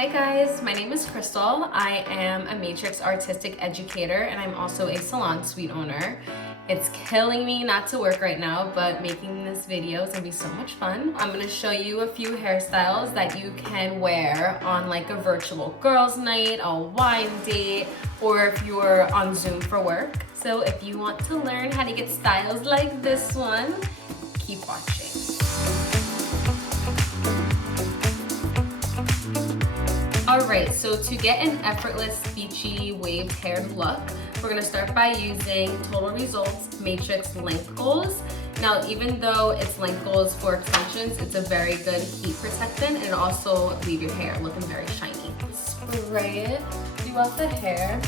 Hi guys, my name is Krystal. I am a Matrix artistic educator and I'm also a salon suite owner. It's killing me not to work right now, but making this video is gonna be so much fun. I'm gonna show you a few hairstyles that you can wear on like a virtual girls' night, a wine date, or if you're on Zoom for work. So if you want to learn how to get styles like this one, keep watching. Alright, so to get an effortless, beachy, waved hair look, we're going to start by using Total Results Matrix Length Goals. Now, even though it's length goals for extensions, it's a very good heat protectant and it'll also leave your hair looking very shiny. Spray it throughout the hair.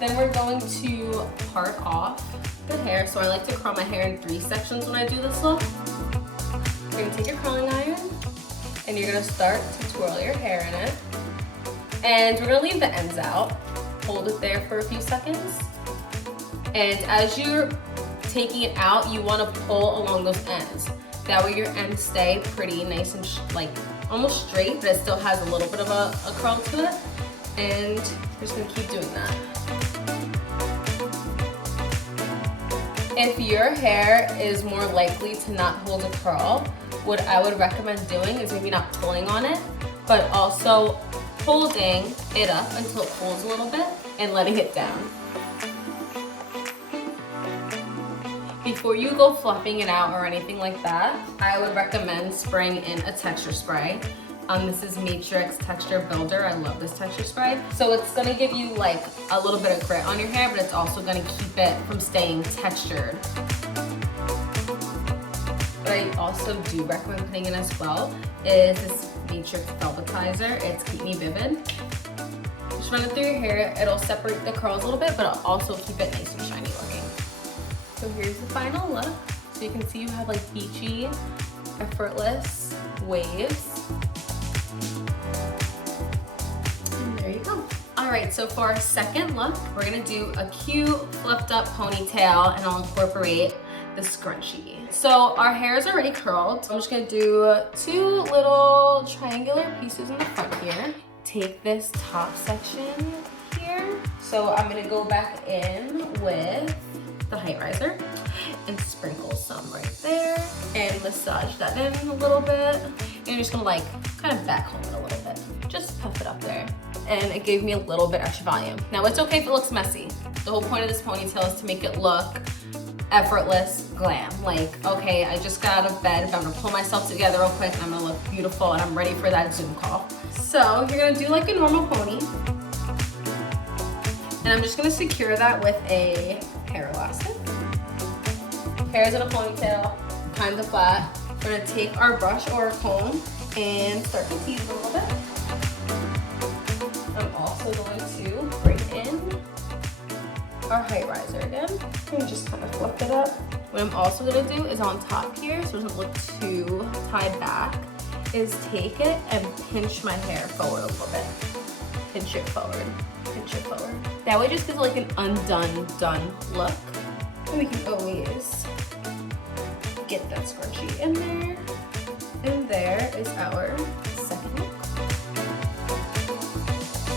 Then we're going to part off the hair. So I like to curl my hair in 3 sections when I do this look. You're going to take your curling iron and you're going to start to twirl your hair in it. And we're going to leave the ends out. Hold it there for a few seconds. And as you're taking it out, you want to pull along those ends. That way your ends stay pretty nice and like almost straight, but it still has a little bit of a curl to it. And we're just going to keep doing that. If your hair is more likely to not hold a curl, what I would recommend doing is maybe not pulling on it, but also holding it up until it pulls a little bit and letting it down. Before you go fluffing it out or anything like that, I would recommend spraying in a texture spray. This is Matrix Texture Builder. I love this texture spray. So it's gonna give you like a little bit of grit on your hair, but it's also gonna keep it from staying textured. What I also do recommend putting in as well is this Matrix Velvetizer. It's Keep Me Vivid. Just run it through your hair. It'll separate the curls a little bit, but it'll also keep it nice and shiny looking. So here's the final look. So you can see you have like beachy, effortless waves. And there you go. All right, so for our second look, we're gonna do a cute fluffed up ponytail and I'll incorporate the scrunchie. So our hair is already curled. I'm just gonna do 2 little triangular pieces in the front here. Take this top section here. So I'm gonna go back in with the height riser and sprinkle some right there and massage that in a little bit. And you're just gonna like kind of back home it a little bit. Just puff it up there. And it gave me a little bit extra volume. Now it's okay if it looks messy. The whole point of this ponytail is to make it look effortless glam. Like, okay, I just got out of bed, but I'm gonna pull myself together real quick and I'm gonna look beautiful and I'm ready for that Zoom call. So you're gonna do like a normal pony. And I'm just gonna secure that with a hair elastic. Hair's in a ponytail, kind of flat. We're gonna take our brush or a comb and start to tease a little bit. I'm also going to bring in our height riser again and just kind of fluff it up. What I'm also gonna do is on top here, so it doesn't look too tied back, is take it and pinch my hair forward a little bit. Pinch it forward, pinch it forward. That way it just gives it like an undone look. And we can always get that scrunchie in there. And there is our second look.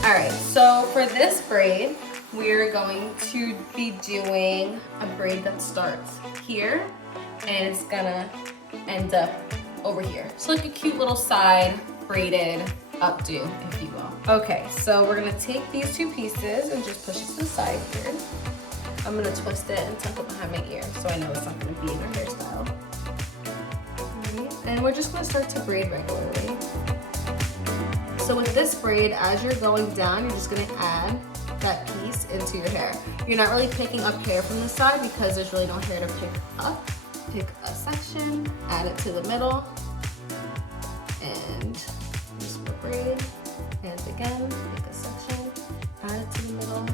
All right, so for this braid, we're going to be doing a braid that starts here and it's gonna end up over here. So like a cute little side braided updo, if you will. Okay, so we're gonna take these 2 pieces and just push it to the side here. I'm gonna twist it and tuck it behind my ear so I know it's not gonna be in our hairstyle. And we're just gonna start to braid regularly. So with this braid, as you're going down, you're just gonna add that piece into your hair. You're not really picking up hair from the side because there's really no hair to pick up. Pick a section, add it to the middle, and just go braid. And again, pick a section, add it to the middle.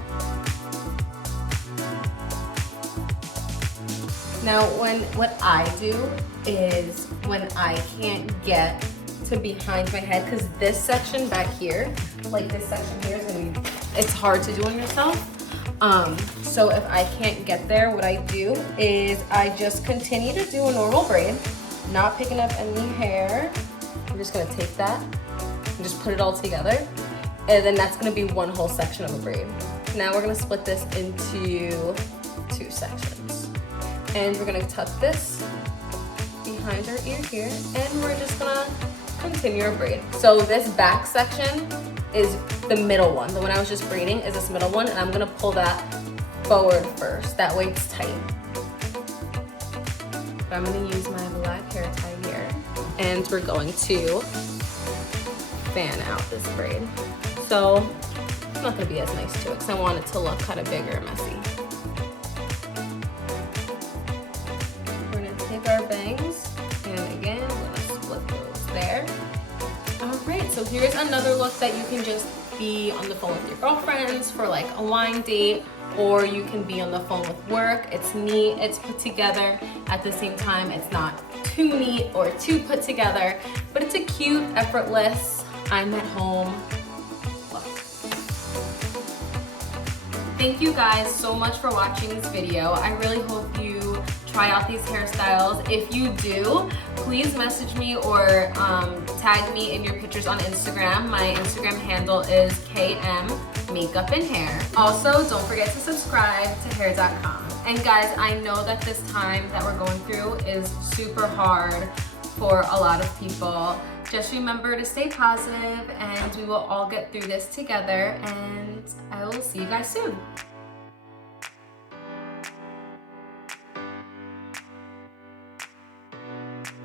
Now, what I do is when I can't get to behind my head, because this section back here, like this section here is gonna be, it's hard to do on yourself. So if I can't get there, what I do is I just continue to do a normal braid, not picking up any hair. I'm just gonna take that and just put it all together. And then that's gonna be one whole section of a braid. Now we're gonna split this into 2 sections. And we're gonna tuck this behind our ear here, and we're just gonna continue our braid. So this back section is the middle one. The one I was just braiding is this middle one, and I'm gonna pull that forward first. That way it's tight. I'm gonna use my black hair tie here, and we're going to fan out this braid. So I'm not gonna be as nice to it because I want it to look kind of bigger and messy. We're gonna take our bangs, and again, we're gonna split those there. All right, so here's another look that you can just be on the phone with your girlfriends for like a wine date, or you can be on the phone with work. It's neat, it's put together. At the same time, it's not too neat or too put together, but it's a cute, effortless, I'm at home look. Thank you guys so much for watching this video. I really hope you try out these hairstyles. If you do, please message me or tag me in your pictures on Instagram. My Instagram handle is KMMakeupandHair. Also, don't forget to subscribe to Hair.com. And guys, I know that this time that we're going through is super hard for a lot of people. Just remember to stay positive, and we will all get through this together, and I will see you guys soon.